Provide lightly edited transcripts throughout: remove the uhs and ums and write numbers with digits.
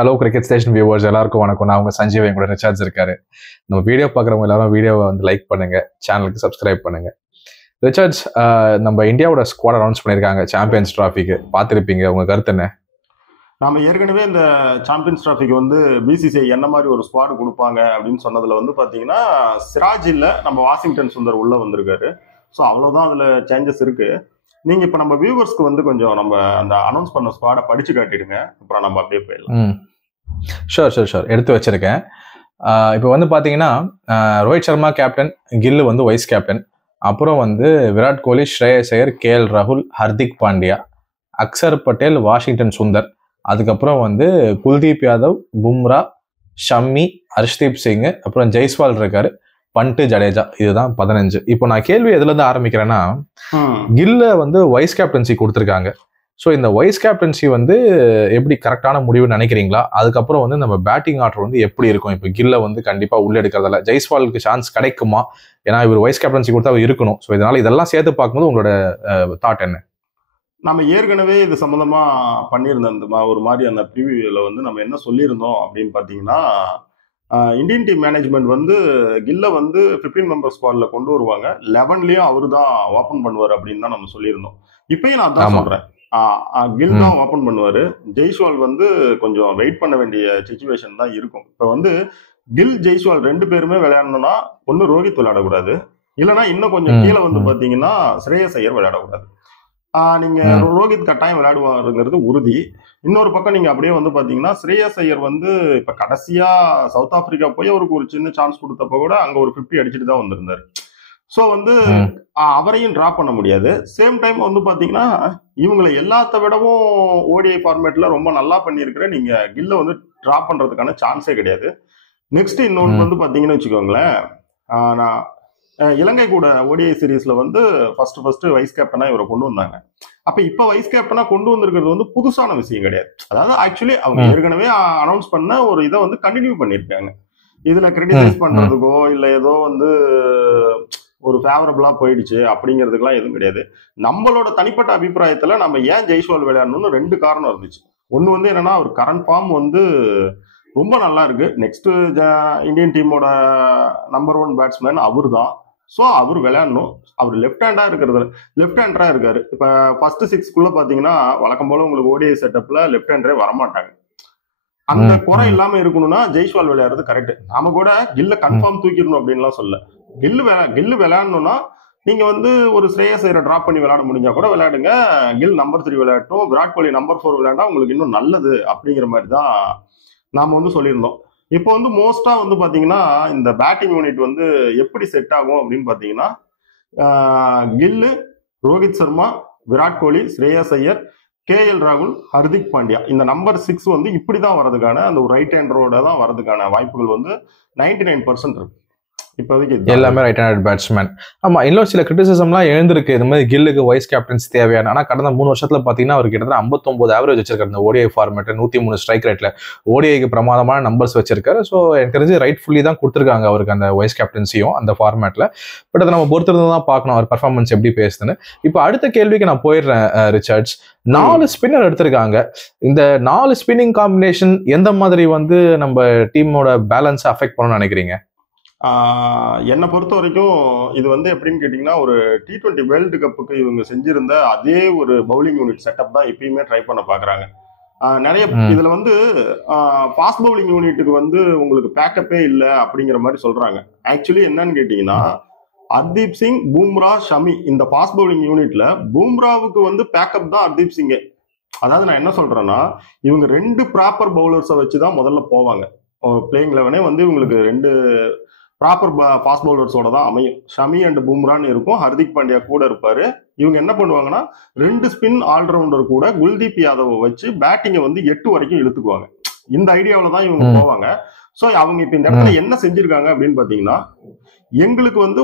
Hello cricket station viewers எல்லாருக்கும் வணக்கம். நான் உங்க சஞ்சீவ், என் கூட ரிச்சார்ட்ஸ் இருக்காரு. நம்ம வீடியோ பார்க்குறவங்க எல்லாரும் வீடியோவை வந்து லைக் பண்ணுங்க, சேனலுக்கு சப்ஸ்கிரைப் பண்ணுங்க. ரிச்சார்ட்ஸ், நம்ம இந்தியாவோட ஸ்குவாட் அனௌன்ஸ் பண்ணியிருக்காங்க சாம்பியன்ஸ் டிராஃபிக்கு. பார்த்துருப்பீங்க, உங்க கருத்து என்ன? நாம ஏற்கனவே இந்த சாம்பியன்ஸ் டிராஃபிக்கு வந்து பிசிசிஐ என்ன மாதிரி ஒரு ஸ்குவாட் கொடுப்பாங்க அப்படின்னு சொன்னதுல வந்து பாத்தீங்கன்னா சிராஜ் இல்ல, நம்ம வாஷிங்டன் சுந்தர் உள்ள வந்திருக்காரு. ஸோ அவ்வளவுதான் அதுல சேஞ்சஸ் இருக்கு. நீங்க இப்ப நம்ம வியூவர்ஸ்க்கு வந்து கொஞ்சம் நம்ம அந்த அனௌன்ஸ் பண்ண ஸ்குவாடை படிச்சு காட்டிடுங்க, அப்புறம் நம்ம அப்படியே போயிடலாம். ஷோர் எடுத்து வச்சிருக்கேன். இப்போ வந்து பார்த்தீங்கன்னா ரோஹித் சர்மா கேப்டன், கில்லு வந்து வைஸ் கேப்டன், அப்புறம் வந்து விராட் கோலி, ஸ்ரேயஸ் ஐயர், கேஎல் ராகுல், ஹர்திக் பாண்டியா, அக்சர் பட்டேல், வாஷிங்டன் சுந்தர், அதுக்கப்புறம் வந்து குல்தீப் யாதவ், பும்ரா, ஷம்மி, ஹர்ஷ்தீப் சிங், அப்புறம் ஜெய்ஸ்வால் இருக்காரு, பண்ட், ஜடேஜா. இதுதான் 15. இப்போ நான் கேள்வி எதுல இருந்து ஆரம்பிக்கிறேன்னா, கில்ல வந்து வைஸ் கேப்டன்சி கொடுத்துருக்காங்க. ஸோ இந்த வைஸ் கேப்டன்சி வந்து எப்படி கரெக்டான முடிவுன்னு நினைக்கிறீங்களா? அதுக்கப்புறம் வந்து நம்ம பேட்டிங் ஆர்டர் வந்து எப்படி இருக்கும்? இப்போ கில்ல வந்து கண்டிப்பாக உள்ள எடுக்கிறதால ஜெய்ஸ்வாலுக்கு சான்ஸ் கிடைக்குமா? ஏன்னா இவர் வைஸ் கேப்டன்சி கொடுத்தா அவர் இருக்கணும். ஸோ இதனால இதெல்லாம் சேர்த்து பார்க்கும்போது உங்களோட தாட் என்ன? நம்ம ஏற்கனவே இது சம்பந்தமா பண்ணியிருந்தோம் ஒரு மாதிரி அந்த ப்ரிவியூல வந்து நம்ம என்ன சொல்லியிருந்தோம் அப்படின்னு பாத்தீங்கன்னா, இந்தியன் டீம் மேனேஜ்மெண்ட் வந்து கில்ல வந்து 15 மெம்பர் ஸ்குவாட்ல கொண்டு வருவாங்க, 11லயும் அவரு தான் ஓபன் பண்ணுவார் அப்படின்னு தான் நம்ம சொல்லியிருந்தோம். இப்பயும் நான் தான் சொல்றேன், கில் தான் ஓபன் பண்ணுவாரு. ஜெய்ஸ்வால் வந்து கொஞ்சம் வெயிட் பண்ண வேண்டிய சிச்சுவேஷன் தான் இருக்கும். இப்ப வந்து கில், ஜெய்ஸ்வால் ரெண்டு பேருமே விளையாடணும்னா ஒன்னு ரோஹித் விளையாடக்கூடாது, இல்லைன்னா இன்னும் கொஞ்சம் கீழே வந்து பாத்தீங்கன்னா ஸ்ரேயஸ் ஐயர் விளையாடக்கூடாது. நீங்க ரோஹித் கட்டாயம் விளையாடுவாருங்கிறது உறுதி. இன்னொரு பக்கம் நீங்க அப்படியே வந்து பாத்தீங்கன்னா ஸ்ரேயஸ் ஐயர் வந்து இப்ப கடைசியா சவுத் ஆப்பிரிக்கா போய் அவருக்கு ஒரு சின்ன சான்ஸ் கொடுத்தப்ப கூட அங்க ஒரு 50 அடிச்சுட்டு தான் வந்திருந்தாரு. சோ வந்து அவரையும் டிராப் பண்ண முடியாது. சேம் டைம் வந்து பாத்தீங்கன்னா இவங்களை எல்லாத்த விடவும் ஓடிஐ ஃபார்மேட்ல ரொம்ப நல்லா பண்ணியிருக்கிற நீங்க கில்ல வந்து டிராப் பண்றதுக்கான சான்ஸே கிடையாது. நெக்ஸ்ட் இன்னொன்று வந்து பாத்தீங்கன்னு வச்சுக்கோங்களேன், நான் இலங்கை கூட ஓடிஐ சீரீஸ்ல வந்து ஃபர்ஸ்ட் வைஸ் கேப்டனா இவரை கொண்டு வந்தாங்க. அப்ப இப்ப வைஸ் கேப்டனா கொண்டு வந்திருக்கிறது வந்து புதுசான விஷயம் கிடையாது. அதாவது ஆக்சுவலி அவங்க ஏற்கனவே அனௌன்ஸ் பண்ண ஒரு இதை வந்து கண்டினியூ பண்ணிருக்காங்க. இதுல கிரிட்டிசைஸ் பண்றதுக்கோ இல்ல ஏதோ வந்து ஒரு ஃபேவரபிளா போயிடுச்சு அப்படிங்கிறதுக்கெல்லாம் எதுவும் கிடையாது. நம்மளோட தனிப்பட்ட அபிப்பிராயத்துல நம்ம ஏன் ஜெய்ஸ்வால் விளையாடணும்னு ரெண்டு காரணம் இருந்துச்சு. ஒன்னு வந்து என்னன்னா, அவர் கரண்ட் ஃபார்ம் வந்து ரொம்ப நல்லா இருக்கு. நெக்ஸ்ட் இந்தியன் டீமோட நம்பர் 1 பேட்ஸ்மேன் அவரு தான். ஸோ அவர் விளையாடணும். அவர் லெஃப்ட் ஹேண்டரா இருக்காரு. இப்ப ஃபர்ஸ்ட் 6 பாத்தீங்கன்னா வழக்கம் போல உங்களுக்கு ஓடிஐ செட்டப்ல லெஃப்ட் ஹேண்டரே வரமாட்டாங்க. அந்த குறை இல்லாம இருக்கணும்னா ஜெய்ஸ்வால் விளையாடுறது கரெக்ட். நாம கூட கில்ல கன்ஃபார்ம் தூக்கிடணும் அப்படின்லாம் சொல்ல. கில்லு விளையாடணும்னா நீங்க வந்து ஒரு ஸ்ரேயஸ் ஐயரை டிராப் பண்ணி விளையாட முடிஞ்சா கூட விளையாடுங்க. கில் நம்பர் 3 விளையாட்டும், விராட் கோலி நம்பர் 4 விளையாண்டா உங்களுக்கு இன்னும் நல்லது அப்படிங்கிற மாதிரி தான் நாம வந்து சொல்லியிருந்தோம். இப்போ வந்து மோஸ்டா வந்து பாத்தீங்கன்னா இந்த பேட்டிங் யூனிட் வந்து எப்படி செட் ஆகும் அப்படின்னு பாத்தீங்கன்னா, கில்லு, ரோஹித் சர்மா, விராட் கோலி, ஸ்ரேயஸ் ஐயர், கேஎல் ராகுல், ஹர்திக் பாண்டியா, இந்த நம்பர் 6 வந்து இப்படிதான் வரதுக்கான அந்த ஒரு ரைட் ஹேண்டரோட தான் வரதுக்கான வாய்ப்புகள் வந்து 99% இருக்கு. எல்லாமே ரைட் ஹேண்டட் பேட்ஸ்மேன். ஆமா, இன்னும் சில கிரிட்டிசிசம்லாம் எழுந்திருக்கு. இந்த மாதிரி கில்லுக்கு வைஸ் கேப்டன்ஸ் தேவையான. ஆனா கடந்த 3 வருஷத்துல பாத்தீங்கன்னா அவர் கிட்டத்தட்ட 59 ஆவரேஜ் வச்சிருக்காரு இந்த ஓடிஐ ஃபார்மேட். 103 ஸ்ட்ரைக் ரேட்ல ஓடிஐக்கு பிரமாதமான நம்பர்ஸ் வச்சிருக்காரு. ஸோ எனக்கு தெரிஞ்சு ரைட்ஃபுல்லி தான் கொடுத்துருக்காங்க அவருக்கு அந்த வைஸ் கேப்டன்சியும் அந்த ஃபார்மேட்ல. பட் அதை நம்ம பொறுத்திருந்து தான் பார்க்கணும் அவர் பர்ஃபார்மன்ஸ் எப்படி பேசுதுன்னு. இப்போ அடுத்த கேள்விக்கு நான் போயிடுறேன் ரிச்சர்ட்ஸ். 4 ஸ்பின்னர் எடுத்திருக்காங்க. இந்த 4 ஸ்பின்னிங் காம்பினேஷன் எந்த மாதிரி வந்து நம்ம டீமோட பேலன்ஸை அஃபெக்ட் பண்ணணும்னு நினைக்கிறீங்க? என்னை பொறுத்த வரைக்கும் இது வந்து எப்படின்னு கேட்டீங்கன்னா, ஒரு T20 வேர்ல்டு கப்புக்கு இவங்க செஞ்சிருந்த அதே ஒரு பவுலிங் யூனிட் செட்டப் தான் இப்பயுமே ட்ரை பண்ண பாக்குறாங்க. நிறைய இதுல வந்து ஃபாஸ்ட் பவுலிங் யூனிட்டுக்கு வந்து உங்களுக்கு பேக்கப்பே இல்லை அப்படிங்கிற மாதிரி சொல்றாங்க. ஆக்சுவலி என்னன்னு கேட்டீங்கன்னா, ஹர்தீப் சிங், பும்ரா, ஷமி இந்த ஃபாஸ்ட் பவுலிங் யூனிட்ல பும்ராவுக்கு வந்து பேக்கப் தான் ஹர்தீப் சிங்கே. அதாவது நான் என்ன சொல்றேன்னா, இவங்க 2 ப்ராப்பர் பவுலர்ஸை வச்சுதான் முதல்ல போவாங்க. பிளேயிங் 11 வந்து இவங்களுக்கு 2 ப்ராப்பர் ஃபாஸ்ட் பவுலர்ஸோட தான் அமையும். ஷமி அண்ட் பும்ரான்னு இருக்கும், ஹர்திக் பாண்டியா கூட இருப்பாரு. இவங்க என்ன பண்ணுவாங்கன்னா 2 ஸ்பின் ஆல்ரவுண்டர் கூட குல்தீப் யாதவை வச்சு பேட்டிங்கை வந்து 8 வரைக்கும் இழுத்துக்குவாங்க. இந்த ஐடியாவில தான் இவங்க போவாங்க. ஸோ அவங்க இப்ப இந்த இடத்துல என்ன செஞ்சிருக்காங்க அப்படின்னு பாத்தீங்கன்னா, எங்களுக்கு வந்து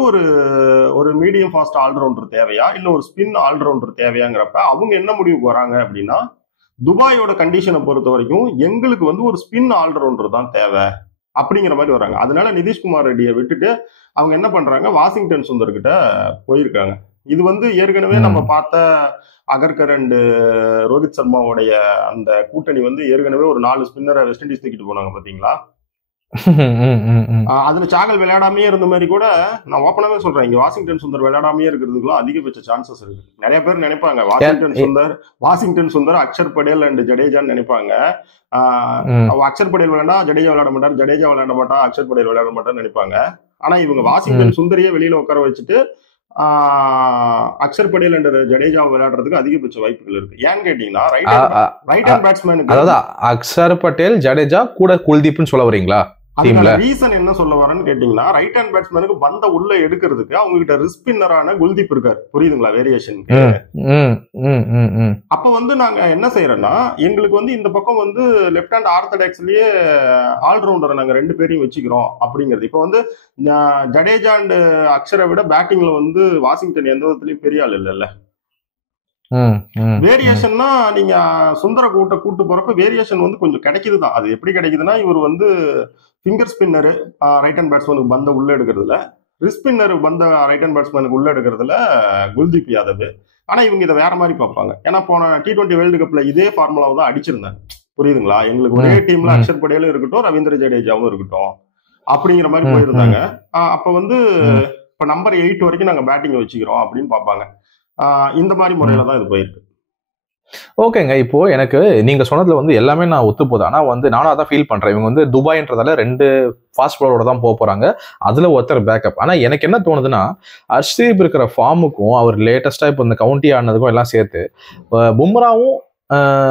ஒரு மீடியம் ஃபாஸ்ட் ஆல்ரவுண்டர் தேவையா இல்ல ஒரு ஸ்பின் ஆல்ரவுண்டர் தேவையாங்கிறப்ப அவங்க என்ன முடிவுக்கு வராங்க அப்படின்னா, துபாயோட கண்டிஷனை பொறுத்த வரைக்கும் எங்களுக்கு வந்து ஒரு ஸ்பின் ஆல்ரவுண்டர் தான் தேவை அப்படிங்கிற மாதிரி வராங்க. அதனால நிதிஷ்குமார் ரெட்டியை விட்டுட்டு அவங்க என்ன பண்றாங்க, வாஷிங்டன் சுந்தர் கிட்ட போயிருக்காங்க. இது வந்து ஏற்கனவே நம்ம பார்த்த அகர்கர் அண்ட் ரோஹித் சர்மாவுடைய அந்த கூட்டணி வந்து ஏற்கனவே ஒரு 4 ஸ்பின்னரை வெஸ்ட் இண்டீஸ் தூக்கிட்டு போனாங்க பாத்தீங்களா. அதுல சாகல் விளையாடாமே இருந்த மாதிரி கூட நான் ஓப்பனாவே சொல்றேன், இங்க வாஷிங்டன் சுந்தர் விளையாடாமே இருக்கிறதுக்குலாம் அதிகபட்ச சான்சஸ் இருக்கு. நிறைய பேர் நினைப்பாங்க வாஷிங்டன் சுந்தர் அக்ஷர் படேல் அண்ட் ஜடேஜான்னு நினைப்பாங்க. அக்ஷர் படேல் விளையாண்டா ஜடேஜா விளையாட மாட்டார், ஜடேஜா விளையாட மாட்டா அக்ஷர் படேல் விளையாட மாட்டார்னு நினைப்பாங்க. ஆனா இவங்க வாஷிங்டன் சுந்தரியே வெளியில உட்கார வச்சுட்டு அக்ஷர் படேல் என்ற ஜடேஜா விளையாடுறதுக்கு அதிகபட்ச வாய்ப்புகள் இருக்கு. ஏன்னு கேட்டீங்கன்னா ரைட் ஹேண்ட் பேட்ஸ்மேனுக்கு, அதாவது அக்ஷர் படேல் ஜடேஜா கூட குல்தீப்னு சொல்ல வரீங்களா? ரீசன் என்ன சொல்ல வரேன்னு கேட்டீங்கன்னா, ரைட் ஹேண்ட் பேட்ஸ்மேனுக்கு பந்த உள்ள எடுக்கிறதுக்கு அவங்க கிட்ட ரிஸ்க் ஸ்பின்னரான குல்தீப் இருக்காரு. புரியுதுங்களா வேரியேஷன்? அப்ப வந்து நாங்க என்ன செய்யறோம்னா, எங்களுக்கு வந்து இந்த பக்கம் வந்து லெப்ட் ஹேண்ட் ஆர்த்தடாக்ஸ்லயே ஆல்ரவுண்டரை நாங்க 2 பேரையும் வச்சுக்கிறோம் அப்படிங்கிறது. இப்ப வந்து ஜடேஜா அண்ட் அக்ஷரை விட பேட்டிங்ல வந்து வாஷிங்டன் எந்த விதத்துலயும் பெரிய ஆள் இல்ல. வேரியேஷன்னா நீங்க சுந்தர கூட்டு போறப்ப வேரியேஷன் வந்து கொஞ்சம் கிடைக்குதுதான். அது எப்படி கிடைக்குதுன்னா, இவர் வந்து ஃபிங்கர் ஸ்பின்னர் ரைட் ஹேண்ட் பேட்ஸ்மேனுக்கு பந்த உள்ள எடுக்கிறதுல, ரிஸ்க் ஸ்பின்னர் பந்த ரைட் ஹேண்ட் பேட்ஸ்மேனுக்கு உள்ள எடுக்கிறதுல குல்தீப் யாதவ். ஆனா இவங்க இதை வேற மாதிரி பார்ப்பாங்க. ஏன்னா போன T20 வேர்ல்டு கப்ல இதே ஃபார்முலாவை தான் அடிச்சிருந்தாங்க. புரியுதுங்களா? எங்களுக்கு ஒரே டீம்ல அக்ஷர் படேலும் இருக்கட்டும், ரவீந்திர ஜடேஜாவும் இருக்கட்டும் அப்படிங்கிற மாதிரி போயிருந்தாங்க. அப்ப வந்து இப்ப நம்பர் 8 வரைக்கும் நாங்க பேட்டிங் வச்சுக்கிறோம் அப்படின்னு பார்ப்பாங்க. இந்த மாதிரி முறையில தான் இது போயிருக்கு. ஓகேங்க. இப்போ எனக்கு நீங்க சொன்னதுல வந்து எல்லாமே நான் ஒத்து போகுது. ஆனா வந்து நானும் அதான் ஃபீல் பண்றேன். இவங்க வந்து துபாய்ன்றதால 2 ஃபாஸ்ட் பாலரோட தான் போறாங்க. அதுல ஒருத்தர் பேக்கப். ஆனா எனக்கு என்ன தோணுதுன்னா, ஹர்ஷ்தீப் இருக்கிற ஃபார்முக்கும் அவர் லேட்டஸ்டா இப்போ இந்த கவுண்டி ஆனதுக்கும் எல்லாம் சேர்த்து பும்ராவும்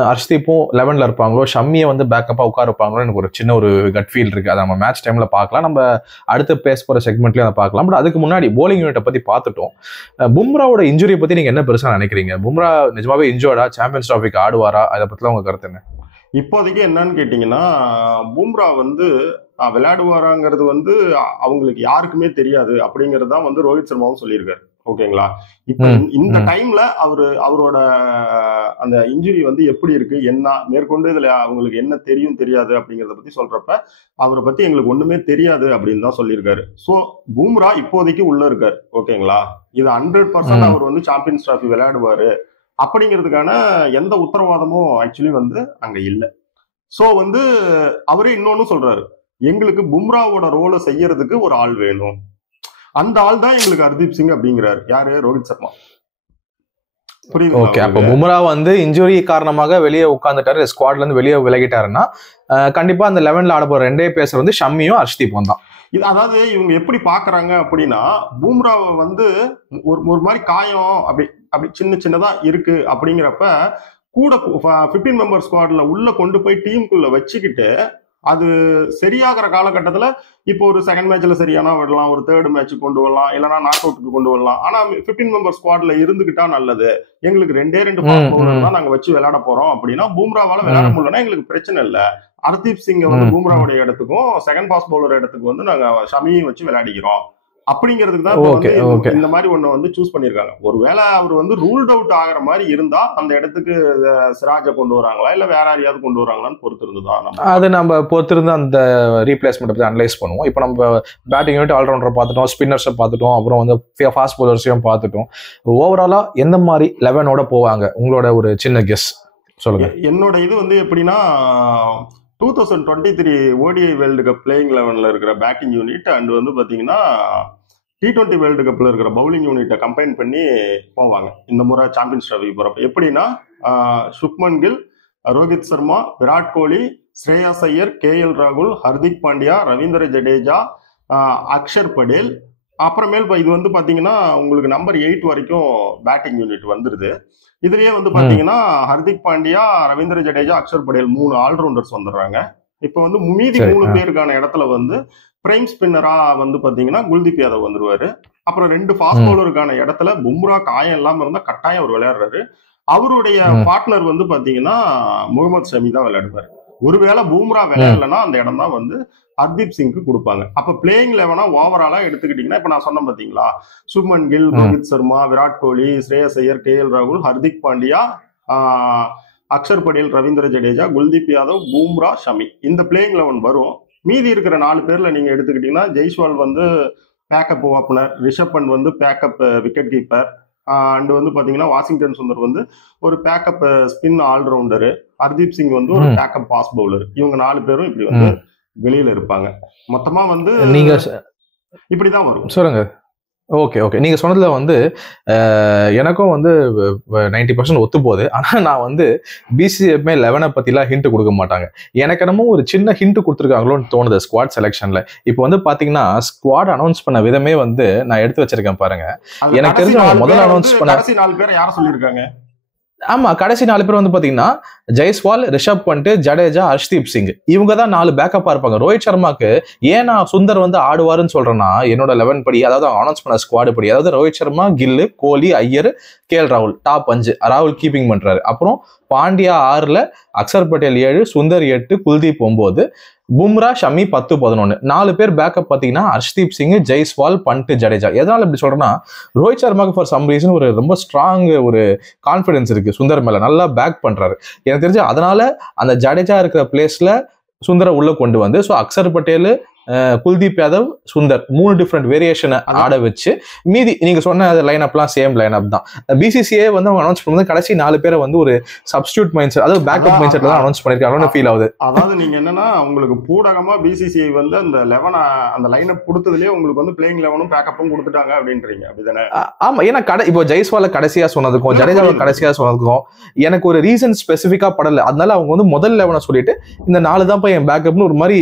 ஹர்ஷ்தீப்பும் 11ல இருப்பாங்களோ, ஷம்மியை வந்து பேக்கப்பா உட்கார இருப்பாங்களோ, எனக்கு ஒரு சின்ன ஒரு கட் ஃபீல் இருக்கு. அதை நம்ம மேட்ச் டைம்ல பார்க்கலாம், நம்ம அடுத்து பேச போற செக்மெண்ட்லயும் அதை பார்க்கலாம். பட் அதுக்கு முன்னாடி போலிங் யூனிட்டை பத்தி பார்த்துட்டோம். பும்ராவோட இன்ஜுரியை பத்தி நீங்க என்ன பெருசா நினைக்கிறீங்க? பும்ரா நிஜமாவே இன்ஜோர்டா? சாம்பியன்ஸ் டிராஃபிக்கு ஆடுவாரா? அதை பத்திலாம் உங்க கருத்து என்ன? இப்போதைக்கு என்னன்னு கேட்டீங்கன்னா, பும்ரா வந்து விளையாடுவாராங்கிறது வந்து அவங்களுக்கு யாருக்குமே தெரியாது அப்படிங்கிறது தான் வந்து ரோஹித் சர்மாவும் சொல்லியிருக்காரு. ஓகேங்களா? இப்ப இந்த டைம்ல அவரோட அந்த இன்ஜுரி வந்து எப்படி இருக்கு, என்ன மேற்கொண்டு இதுல அவங்களுக்கு என்ன தெரியும் தெரியாது அப்படிங்கறத பத்தி சொல்றப்ப, அவரை பத்தி எங்களுக்கு ஒண்ணுமே தெரியாது அப்படின்னு தான் சொல்லியிருக்காரு. சோ பும்ரா இப்போதைக்கு உள்ள இருக்காரு. ஓகேங்களா? இது 100% அவர் வந்து சாம்பியன்ஸ் டிராஃபி விளையாடுவாரு அப்படிங்கிறதுக்கான எந்த உத்தரவாதமும் ஆக்சுவலி வந்து அங்க இல்ல. சோ வந்து அவரே இன்னொன்னு சொல்றாரு, எங்களுக்கு பும்ராவோட ரோலை செய்யறதுக்கு ஒரு ஆள் வேணும். அந்த ஆள் தான் எங்களுக்கு ஹர்தீப் சிங் அப்படிங்கிறாரு. யாரு? ரோஹித் சர்மா. புரியுது? ஓகே. அப்ப பும்ரா வந்து இன்ஜுரி காரணமாக வெளியே உட்கார்ந்துட்டாரு, ஸ்குவாட்ல இருந்து வெளியே விலகிட்டாருன்னா கண்டிப்பா அந்த 11ல ஆட போற 2 பேசர் வந்து ஷம்மியும் ஹர்ஷ்தீப்பும் தான். இது அதாவது இவங்க எப்படி பாக்குறாங்க அப்படின்னா, பும்ராவை வந்து ஒரு மாதிரி காயம் அப்படி சின்னதா இருக்கு அப்படிங்கிறப்ப கூட 15 மெம்பர் ஸ்குவாட்ல உள்ள கொண்டு போய் டீமுக்குள்ள வச்சுக்கிட்டு, அது சரியாகிற காலகட்டத்துல இப்போ ஒரு செகண்ட் மேட்ச்ல சரியானா விடலாம், ஒரு தேர்ட் மேட்ச் கொண்டு வரலாம், இல்லைன்னா நாக் அவுட்டுக்கு கொண்டு வரலாம். ஆனா 15 மெம்பர் ஸ்குவாட்ல இருந்துகிட்டா நல்லது, எங்களுக்கு 2 ஃபாஸ்ட் பவுலர் தான் நாங்க வச்சு விளையாட போறோம் அப்படின்னா, பும்ராவால விளையாட முடியலன்னா எங்களுக்கு பிரச்சனை இல்ல. ஹர்தீப் சிங்கை வந்து பும்ராவுடைய இடத்துக்கும் செகண்ட் ஃபாஸ்ட் பவுலர் இடத்துக்கு வந்து நாங்க ஷமியும் வச்சு விளையாடிக்கிறோம் அப்படிங்கிறதுக்கு தான் இந்த மாதிரி ஒண்ணு வந்து சூஸ் பண்ணிருக்காங்க. ஒருவேளை அவர் வந்து ரூல்ட் அவுட் ஆகிற மாதிரி இருந்தா அந்த இடத்துக்கு சிராஜை கொண்டு வராங்களா இல்ல வேற யாரையாவது கொண்டு வராங்களான்னு பொறுத்து இருந்துதான் அது நம்ம பொறுத்திருந்து அந்த ரீப்ளேஸ்மெண்ட் பத்தி அனலைஸ் பண்ணுவோம். இப்போ நம்ம பேட்டிங் யூனிட் ஆல்ரவுண்டர் பார்த்துட்டோம், ஸ்பின்னர்ஸை பார்த்துட்டோம், அப்புறம் வந்து ஃபாஸ்ட் பவுலர்ஸையும் பார்த்துட்டோம். ஓவராலா எந்த மாதிரி 11ஓட போவாங்க உங்களோட ஒரு சின்ன கெஸ் சொல்லுங்க. என்னோட இது வந்து எப்படின்னா, 2023 ODI வேர்ல்டு கப் பிளேயிங் 11ல இருக்கிற பேட்டிங் யூனிட் அண்ட் வந்து பாத்தீங்கன்னா T20 வேர்ல்டு கப்ல இருக்கிற பவுலிங் யூனிட்டை கம்பைன் பண்ணி போவாங்க இந்த முறை சாம்பியன்ஸ் டிராஃபி போறப்ப. எப்படின்னா, சுப்மன் கில், ரோஹித் சர்மா, விராட் கோலி, ஸ்ரேயாஸ் ஐயர், KL ராகுல், ஹர்திக் பாண்டியா, ரவீந்திர ஜடேஜா, அக்ஷர் படேல். அப்புறமேல் இது வந்து பாத்தீங்கன்னா உங்களுக்கு நம்பர் 8 வரைக்கும் பேட்டிங் யூனிட் வந்துருது. இதுலயே வந்து பாத்தீங்கன்னா ஹர்திக் பாண்டியா, ரவீந்திர ஜடேஜா, அக்ஷர் படேல் 3 ஆல்ரவுண்டர்ஸ் வந்துடுறாங்க. இப்ப வந்து மீதி 3 பேருக்கான இடத்துல வந்து பிரைம் ஸ்பின்னரா வந்து பாத்தீங்கன்னா குல்தீப் யாதவ் வந்துருவாரு. அப்புறம் 2 ஃபாஸ்ட் பவுலருக்கான இடத்துல பும்ரா காயம் இல்லாம இருந்தா கட்டாயம் அவர் விளையாடுறாரு. அவருடைய பார்ட்னர் வந்து பாத்தீங்கன்னா முகமது ஷமி தான் விளையாடுவாரு. ஒருவேளை பும்ரா விளையாடலன்னா அந்த இடம் தான் வந்து ஹர்தீப் சிங்க்கு கொடுப்பாங்க. அப்ப பிளேயிங் 11 ஓவராலா எடுத்துக்கிட்டீங்கன்னா, இப்ப நான் சொன்னேன் பாத்தீங்களா, சுப்மன் கில், ரோஹித் சர்மா, விராட் கோலி, ஸ்ரேயாஸ் ஐயர், KL ராகுல், ஹர்திக் பாண்டியா, அக்ஷர் படேல், ரவீந்திர ஜடேஜா, குல்தீப் யாதவ், பும்ரா, ஷமி, இந்த பிளேயிங் 11 வரும். மீதி இருக்கிற 4 பேர்ல நீங்க எடுத்துக்கிட்டீங்கன்னா, ஜெய்ஸ்வால் வந்து பேக்கப் ஓப்பனர், ரிஷப் பண்ட் வந்து பேக்கப் விக்கெட் கீப்பர், அண்ட் வந்து பாத்தீங்கன்னா வாஷிங்டன் சுந்தர் வந்து ஒரு backup spin all-rounder, Hardeep Singh வந்து ஒரு பேக்கப் ஃபாஸ்ட் பவுலர். இவங்க 4 பேரும் இப்படி வந்து வெளியில இருப்பாங்க. மொத்தமா வந்து நீங்க இப்படிதான் வரும். சொல்லுங்க. ஓகே ஓகே, நீங்கள் சொன்னதில் வந்து எனக்கும் வந்து 90% ஒத்து போகுது. ஆனால் நான் வந்து பிசிஎஃப்மே 11 பற்றிலாம் ஹிண்ட் கொடுக்க மாட்டாங்க. எனக்கு என்னமோ ஒரு சின்ன ஹிண்ட் கொடுத்துருக்காங்களோன்னு தோணுது ஸ்குவாட் செலெக்ஷனில். இப்போ வந்து பார்த்தீங்கன்னா ஸ்குவாட் அனௌன்ஸ் பண்ண விதமே வந்து நான் எடுத்து வச்சிருக்கேன் பாருங்க. எனக்கு தெரிஞ்ச முதல்ல அனௌன்ஸ் பண்ண 4 பேர் யாரை சொல்லியிருக்காங்க? ஆமா, கடைசி 4 பேர் வந்து பாத்தீங்கன்னா ஜெய்ஸ்வால், ரிஷப் பண்ட், ஜடேஜா, ஹர்ஷ்தீப் சிங், இவங்க தான் 4 பேக்கப்பா இருப்பாங்க. ரோஹித் சர்மாக்கு ஏன் நான் சுந்தர் வந்து ஆடுவாருன்னு சொல்றேன்னா, என்னோட 11 படி, அதாவது அனௌன்ஸ் பண்ண ஸ்குவாடு படி, அதாவது ரோஹித் சர்மா, கில்லு, கோலி, ஐயர், கேஎல் ராகுல் டாப் 5. ராகுல் கீப்பிங் பண்றாரு. அப்புறம் பாண்டியா 6ல, அக்சர் பட்டேல் 7, சுந்தர் 8, குல்தீப் 9, பும்ரா, ஷமி 10, 11. 4 பேர் பேக்கப் பாத்தீங்கன்னா ஹர்ஷ்தீப் சிங், ஜெய்ஸ்வால், பண்ட், ஜடேஜா. எதனால இப்படி சொல்றேன்னா, ரோஹித் சர்மாக்கு ஃபார் சம் ரீசன் ஒரு ரொம்ப ஸ்ட்ராங் ஒரு கான்பிடன்ஸ் இருக்கு சுந்தர் மேல, நல்லா பேக் பண்றாரு எனக்கு தெரிஞ்சு. அதனால அந்த ஜடேஜா இருக்கிற பிளேஸ்ல சுந்தரை உள்ள கொண்டு வந்து, ஸோ அக்சர் பட்டேல், குல்தீப் யாதவ், சுந்தர் 3 டிஃப்ரெண்ட் வேரியேஷனை ஆட வச்சு, மீதி நீங்க சொன்ன லைன் அப்லாம் சேம் லைன் அப் தான். பிசிசிஐ வந்து அவங்க அனௌன்ஸ் பண்ணும்போது கடைசி 4 பேரை வந்து ஒரு சப்ஸ்டியூட் மைண்ட் செட், அதாவது பேக்கப் மைண்ட் செட்ல தான் அனௌன்ஸ் பண்ணிருக்காங்கன்னு ஃபீல் ஆகுது. அதாவது நீங்க என்னன்னா, உங்களுக்கு பூடகமா பிசிசிஐ வந்து அந்த 11 அந்த லைன் அப் கொடுத்ததுலயே உங்களுக்கு வந்து பிளேயிங் 11 பேக்கப்பும் கொடுத்துட்டாங்க அப்படின்றீங்க, அப்படிதானே? ஆமா, ஏன்னா இப்போ ஜெய்ஸ்வால கடைசியா சொன்னதுக்கும் ஜடேஜாவை கடைசியா சொன்னதுக்கும் எனக்கு ஒரு ரீசன் ஸ்பெசிஃபிக்கா படல. அதனால அவங்க வந்து முதல் 11 சொல்லிட்டு இந்த 4 தான் என் பேக்கப்னு ஒரு மாதிரி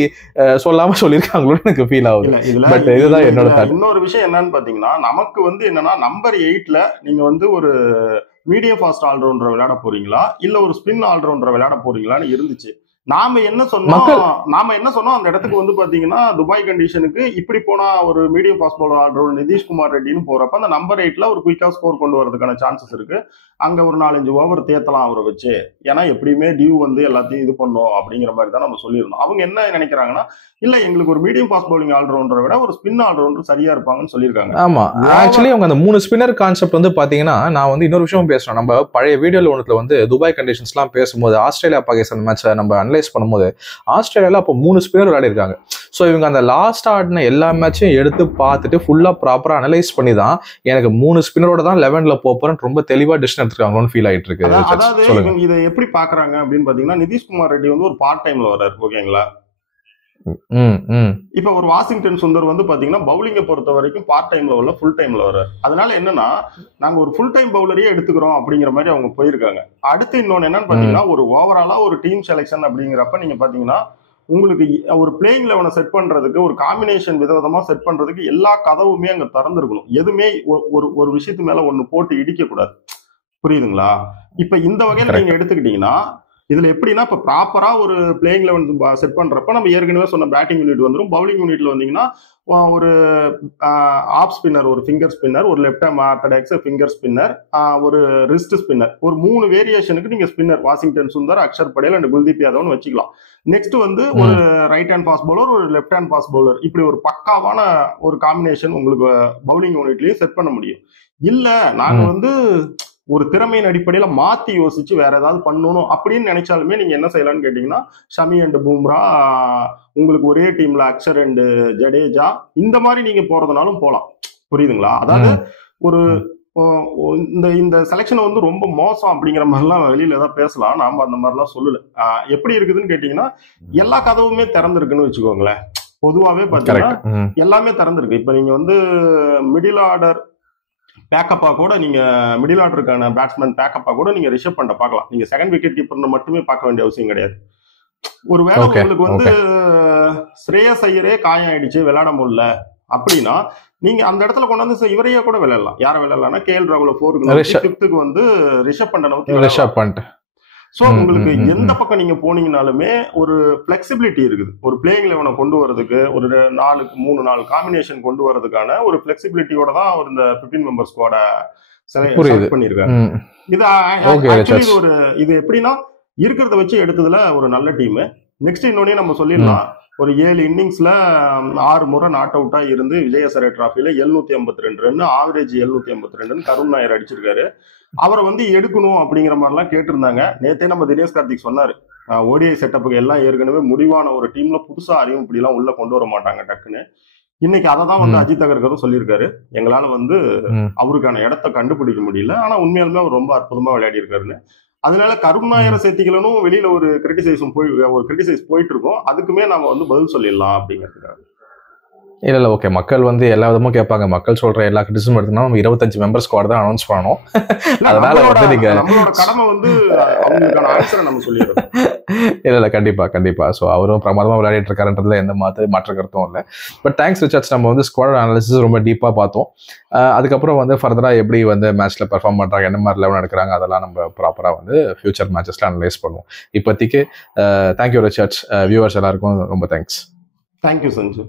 சொல்லாம சொல்லியிருக்காங்க. எனக்கு ஃபீல் ஆகுது. பட் இதுதான் என்னோட தாட். இன்னொரு விஷயம் என்னன்னு பாத்தீங்கன்னா, நமக்கு வந்து என்னன்னா நம்பர் 8ல நீங்க வந்து ஒரு மீடியம் ஃபாஸ்ட் ஆல்ரவுண்டர் விளையாட போறீங்களா இல்ல ஒரு ஸ்பின் ஆல்ரவுண்டர் விளையாட போறீங்களான்னு இருந்துச்சு. நாம என்ன சொன்னோம் அந்த இடத்துக்கு வந்து பாத்தீங்கன்னா, துபாய் கண்டிஷனுக்கு இப்படி போனா ஒரு medium fast bowler all rounder Nitish Kumar ரெட்டின்னு போறப்ப அந்த நம்பர் 8ல ஒரு குயிக்கா ஸ்கோர் கொண்டு வரதுக்கான சான்சஸ் இருக்கு. அங்க ஒரு 4-5 ஓவர் தேத்தலாம் அவரை வச்சு. ஏன்னா எப்படியுமே டியூ வந்து எல்லாத்தையும் இது பண்ணும் அப்படிங்கிற மாதிரி தான் நம்ம சொல்லியிருந்தோம். அவங்க என்ன நினைக்கிறாங்கன்னா, இல்ல எங்களுக்கு ஒரு மீடியம் ஃபாஸ்ட் பவுலிங் ஆல்ரவுண்டரை விட ஒரு ஸ்பின் ஆல்ரவுண்டர் சரியா இருப்பாங்கன்னு சொல்லியிருக்காங்க. ஆமா, ஆக்சுவலி அவங்க அந்த 3 ஸ்பின்னர் கான்செப்ட் வந்து பாத்தீங்கன்னா, நான் வந்து இன்னொரு விஷயம் பேசுறேன். நம்ம பழைய வீடியோல ஒன்றுல வந்து துபாய் கண்டிஷன்ஸ் எல்லாம் பேசும்போது ஆஸ்திரேலியா பாகிஸ்தான் மேட்சை நம்ம அனலைஸ் பண்ணும்போது ஆஸ்திரேலியால அப்போ 3 ஸ்பின்னர் விளையாடி இருக்காங்க. ஸோ இவங்க அந்த லாஸ்ட் ஆடின எல்லா மேட்சையும் எடுத்து பார்த்துட்டு ஃபுல்லா ப்ராப்பரா அனலைஸ் பண்ணி தான் எனக்கு 3 ஸ்பின்னரோட தான் 11ல போறேன்னு ரொம்ப தெளிவா டிசிஷன் எடுத்துருக்காங்களோன்னு ஃபீல் ஆயிட்டு இருக்கு. அதாவது இவங்க இதை எப்படி பாக்குறாங்க அப்படின்னு பாத்தீங்கன்னா, நிதிஷ்குமார் ரெட்டி வந்து ஒரு பார்ட் டைம்ல வர்றாரு, ஓகேங்களா? இப்ப ஒரு வாஷிங்டன் சுந்தர் வந்து பாத்தீங்கன்னா பவுலிங்கை பொறுத்த வரைக்கும் பார்ட் டைம்ல வரல, ஃபுல் டைம்ல வர்றாரு. அதனால என்னன்னா, நாங்க ஒரு ஃபுல் டைம் பவுலரையே எடுத்துக்கிறோம் அப்படிங்கிற மாதிரி அவங்க போயிருக்காங்க. அடுத்து இன்னொன்னு என்னன்னு பாத்தீங்கன்னா, ஒரு ஓவராலா ஒரு டீம் செலெக்ஷன் அப்படிங்கிறப்ப நீங்க பாத்தீங்கன்னா, உங்களுக்கு ஒரு பிளேயிங் 11 செட் பண்றதுக்கு, ஒரு காம்பினேஷன் விதவிதமா செட் பண்றதுக்கு எல்லா கதவுமே அங்க திறந்திருக்கணும். எதுவுமே ஒரு விஷயத்து மேல ஒண்ணு போட்டு இடிக்க கூடாது. புரியுதுங்களா? இப்ப இந்த வகையில நீங்க எடுத்துக்கிட்டீங்கன்னா, இதுல எப்படின்னா, இப்ப ப்ராப்பரா ஒரு பிளேயிங் 11 செட் பண்றப்ப நம்ம ஏற்கனவே சொன்ன பேட்டிங் யூனிட் வந்துடும். பவுலிங் யூனிட்ல வந்தீங்கன்னா ஒரு ஆஃப் ஸ்பின்னர், ஒரு ஃபிங்கர் ஸ்பின்னர், ஒரு left arm orthodox finger spinner, ஒரு ரிஸ்ட் ஸ்பின்னர், ஒரு 3 வேரியேஷனுக்கு நீங்க spinner Washington Sundar, Akshar Patel and Kuldeep யாதவ்னு வச்சுக்கலாம். நெக்ஸ்ட் வந்து ஒரு ரைட் ஹேண்ட் ஃபாஸ்ட் பவுலர், ஒரு லெஃப்ட் ஹேண்ட் ஃபாஸ்ட் பவுலர், இப்படி ஒரு பக்காவான ஒரு காம்பினேஷன் உங்களுக்கு பவுலிங் யூனிட்லயும் செட் பண்ண முடியும். இல்ல நாங்க வந்து ஒரு திறமையின் அடிப்படையில மாத்தி யோசிச்சு வேற ஏதாவது பண்ணணும் அப்படின்னு நினைச்சாலுமே நீங்க என்ன செய்யலாம்னு கேட்டீங்கன்னா, ஷமி அண்ட் பும்ரா, உங்களுக்கு ஒரே டீம்ல அக்ஷர் அண்ட் ஜடேஜா, இந்த மாதிரி நீங்க போறதுனாலும் போலாம். புரியுதுங்களா? அதாவது ஒரு இந்த செலெக்ஷன் வந்து ரொம்ப மோசம் அப்படிங்கிற மாதிரிலாம் வெளியில ஏதாவது பேசலாம். நாம அந்த மாதிரிலாம் சொல்லல. எப்படி இருக்குதுன்னு கேட்டீங்கன்னா, எல்லா கதவுமே திறந்திருக்குன்னு வச்சுக்கோங்களேன். பொதுவாவே பாத்தீங்கன்னா எல்லாமே திறந்திருக்கு. இப்ப நீங்க வந்து மிடில் ஆர்டர் பேக்கப்பா கூட நீங்க மிடில் ஆர்டருக்கான பேட்ஸ்மேன் பேக்கப்பா கூட நீங்க ரிஷப் பண்ட பார்க்கலாம். நீங்க செகண்ட் விக்கெட் கீப்பர் மட்டுமே பார்க்க வேண்டிய அவசியம் கிடையாது. ஒருவேளை உங்களுக்கு வந்து ஸ்ரேயஸ் ஐயரே காயம் ஆயிடுச்சு, விளையாட முடியல அப்படின்னா நீங்க அந்த இடத்துல கொண்டாந்து இவரையே கூட விளையாடலாம். யாரை விளையாடலாம்னா, கேஎல் ராகுல 4க்கு வந்து ரிஷப் பண்ட. சோ உங்களுக்கு எந்த பக்கம் நீங்க போனீங்கனாலுமே ஒரு பிளெக்சிபிலிட்டி இருக்குது. ஒரு பிளேயிங் 11 கொண்டு வரதுக்கு, ஒரு 3-4 காம்பினேஷன் கொண்டு வரதுக்கான ஒரு பிளெக்சிபிலிட்டியோட தான் அவர் இந்த 15 மெம்பர் ஸ்குவாட செலக்ட் பண்ணிருக்காங்க. இது எப்படின்னா, இருக்கிறத வச்சு எடுத்ததுல ஒரு நல்ல டீம். நெக்ஸ்ட் இன்னொன்னே நம்ம சொல்லிடலாம், ஒரு 7 இன்னிங்ஸ்ல 6 முறை நாட் அவுட்டா இருந்து விஜயசரே டிராஃபில 752 ரன், ஆவரேஜ் 752 கருண் நாயர் அடிச்சிருக்காரு. அவரை வந்து எடுக்கணும் அப்படிங்கிற மாதிரிலாம் கேட்டிருந்தாங்க. நேத்தே நம்ம தினேஷ் கார்த்திக் சொன்னாரு, ஓடிஐ செட்டப்புக்கு எல்லாம் ஏற்கனவே முடிவான ஒரு டீம்ல புதுசா அறிவும் இப்படி எல்லாம் உள்ள கொண்டு வர மாட்டாங்க டக்குன்னு. இன்னைக்கு அதை தான் வந்து அஜித் அகர்கரும் சொல்லியிருக்காரு. எங்களால வந்து அவருக்கான இடத்த கண்டுபிடிக்க முடியல, ஆனா உண்மையாலுமே அவர் ரொம்ப அற்புதமா விளையாடி இருக்காருன்னு. அதனால கருணாகர சேர்த்திகளும் வெளியில ஒரு கிரிட்டிசைஸ் போயிட்டு இருக்கோம். அதுக்குமே நாம வந்து பதில் சொல்லிடலாம் அப்படிங்கிறதுக்காக. இல்லை ஓகே, மக்கள் வந்து எல்லா விதமும் கேட்பாங்க. மக்கள் சொல்ற எல்லா கிரிட்டிசிசம் எடுத்தோம்னா நம்ம 25 மெம்பர் ஸ்குவாட் தான் அனௌன்ஸ் பண்ணணும். அதனால வந்து நீங்க நம்மளோட கடமை வந்து அவங்களுக்கான ஆன்சரை நம்ம சொல்லிடுறோம். இல்லை கண்டிப்பா. ஸோ அவரும் பிரமாதமாக விளையாடிட்டு இருக்காருன்றதுல எந்த மாற்று கருத்தும் இல்லை. பட் தேங்க்ஸ் ரிச்சர்ட்ஸ், நம்ம வந்து ஸ்குவாட் அனாலிசிஸ் ரொம்ப டீப்பாக பார்த்தோம். அதுக்கப்புறம் வந்து ஃபர்தராக எப்படி வந்து மேட்ச்ல பெர்ஃபார்ம் பண்றாங்க, என்ன மாதிரி லெவல் எடுக்கிறாங்க, அதெல்லாம் நம்ம ப்ராப்பராக வந்து ஃபியூச்சர் மேட்சஸ்ல அனலைஸ் பண்ணுவோம். இப்போதைக்கு தேங்க்யூ ரிச்சர்ட்ஸ். வியூவர்ஸ் எல்லாருக்கும் ரொம்ப தேங்க்ஸ். தேங்க்யூ சஞ்சு.